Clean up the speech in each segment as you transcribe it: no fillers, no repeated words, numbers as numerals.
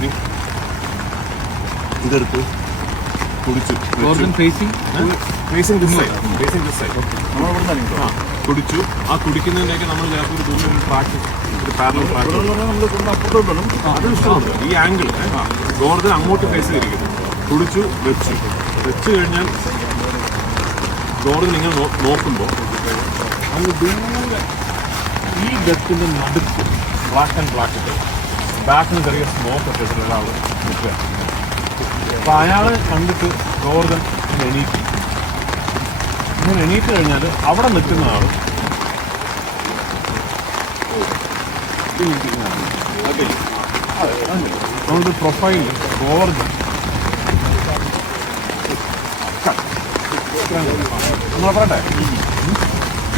ഇനി ഇതെടുത്ത് കുടിച്ചു. കുടിച്ചു. ആ കുടിക്കുന്നതിൻ്റെയൊക്കെ നമ്മൾ ചിലപ്പോൾ ഒരു ദൂരം ഒരു ട്രാക്ക്, ഒരു പാരലൽ ട്രാക്ക് ഈ ആംഗിൾ ഗോർദൻ അങ്ങോട്ട് ഫേസ് ചെയ്തിരിക്കുന്നു. കുടിച്ചു, വെച്ച് കഴിഞ്ഞാൽ ഗോർദൻ നിങ്ങൾ നോക്കുമ്പോൾ അങ്ങ് ദൂരെ ഈ ഗത്തിൻ്റെ നടുക്ക് ബ്ലാക്ക് ആൻഡ് ബ്ലാക്ക് ഇട്ട് ബാക്കിന് ചെറിയ സ്മോക്ക് ഒക്കെ ഇട്ടിട്ട് ഒരാൾ നിൽക്കുക. അപ്പോൾ അയാളെ കണ്ടിട്ട് ഗോർദൻ എണീറ്റ്. ഇങ്ങനെ എണീറ്റ് കഴിഞ്ഞാൽ അവിടെ നിൽക്കുന്ന ആൾ നമ്മുടെ പ്രൊഫൈൽ ഗോർദൻ നമ്മൾ പറയട്ടെ.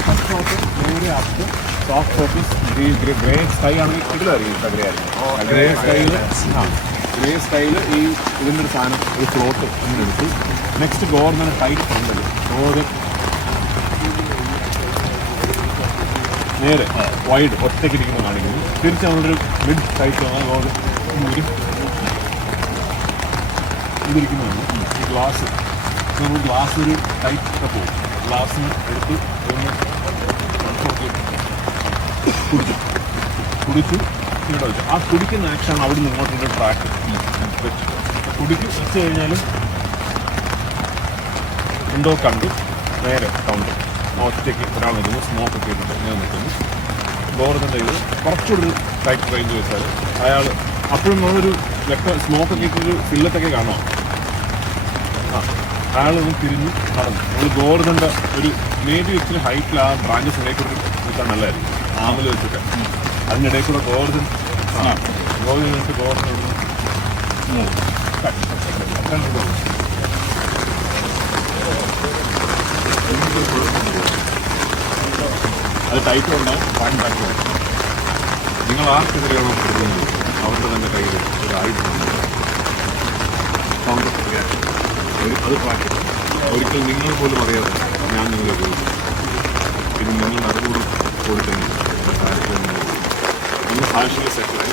ഫസ്റ്റ് ഷോട്ട് നേരെ അപ്പ് സോഫ്റ്റ് ഫോക്കസ്. ഈ ഗ്രേ സ്കൈ ആണെങ്കിൽ ഇതിലായിരിക്കും ഗ്രേ ആയിരിക്കും. ഗ്രേ സ്റ്റൈല് ഈ ഇതിൻ്റെ ഒരു സാധനം ഒരു ഫ്ലോട്ട് ഇങ്ങനെ എടുത്തു. നെക്സ്റ്റ് ഗോർദന് ടൈറ്റ് ഫ്രണ്ടിൽ ഗോർദൻ നേരെ വൈഡ് ഒറ്റയ്ക്ക് ഇരിക്കുന്നത് കാണിക്കുന്നു. തിരിച്ച് നമ്മളൊരു മിഡ് ടൈറ്റ് വന്നാൽ ഗോർദൻ ഇതിരിക്കുന്നതാണ്. ഈ ഗ്ലാസ് നമ്മൾ ഗ്ലാസ് ഒരു ടൈറ്റ് ഒക്കെ പോകും. ഗ്ലാസ്സിന് എടുത്ത് കുടിച്ചു ഇവിടെ വെച്ചു. ആ കുടിക്കുന്ന ആക്ഷനാണ് അവിടെ നിന്ന് ഇങ്ങോട്ടൊരു ട്രാക്ക് വെച്ചു. വെച്ച് കഴിഞ്ഞാലും എന്തോ കണ്ടു നേരെ കൗണ്ട് ഒറ്റയ്ക്ക് ഒരാൾ നിൽക്കുന്നു. സ്മോക്കൊക്കെ ഇട്ടിട്ട് ഇങ്ങനെ നിൽക്കുന്നു. ഗോർദൻ്റെ ഇത് കുറച്ചുകൂടി ടൈറ്റ് റേഞ്ച് വെച്ചാൽ അയാൾ അപ്പോഴും നമ്മളൊരു സ്മോക്കൊക്കെ ഇട്ടൊരു ഫില്ലത്തൊക്കെ കാണാം. അയാളൊന്ന് തിരിഞ്ഞ് നടന്നു. നമ്മൾ ഗോർദൻ്റെ ഒരു മേബി ഇച്ചിരി ഹൈറ്റിൽ ആ ബ്രാഞ്ചസ് ഇടയിൽ കൂടി നിൽക്കാൻ നല്ലതായിരിക്കും. ആമൽ വെച്ചിട്ട് അതിനിടയിൽ കൂടെ ഗോർദൻ വെച്ചിട്ട് ഗോർദൻ അത് ടൈറ്റ് ഉണ്ടാവും. ഫാൻ ബാക്ക് നിങ്ങൾ ആർക്കെതിരെയാണോ കൊടുക്കുന്നത് അവരുടെ തന്നെ കയ്യിൽ ഒരു ആയുധമുണ്ട്. അത് ട്രാക്ക് ഒരിക്കൽ നിങ്ങൾ പോലും അറിയാതെ ഞാൻ നിങ്ങളെ ഉപയോഗിച്ചു. ഇത് നിങ്ങളുടെ അറിവോട് കൊടുക്കുന്നു. നമ്മൾ ഫാഷനിൽ സെറ്റിലായി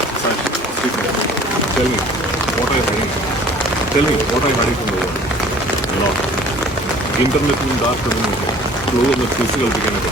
ഫോട്ടോ കാണിക്കുന്നത് ഇന്റർനെറ്റിലും ഡാർക്ക് ക്ലൂ ഒന്ന് ക്വിസ് കളിപ്പിക്കാനൊക്കെ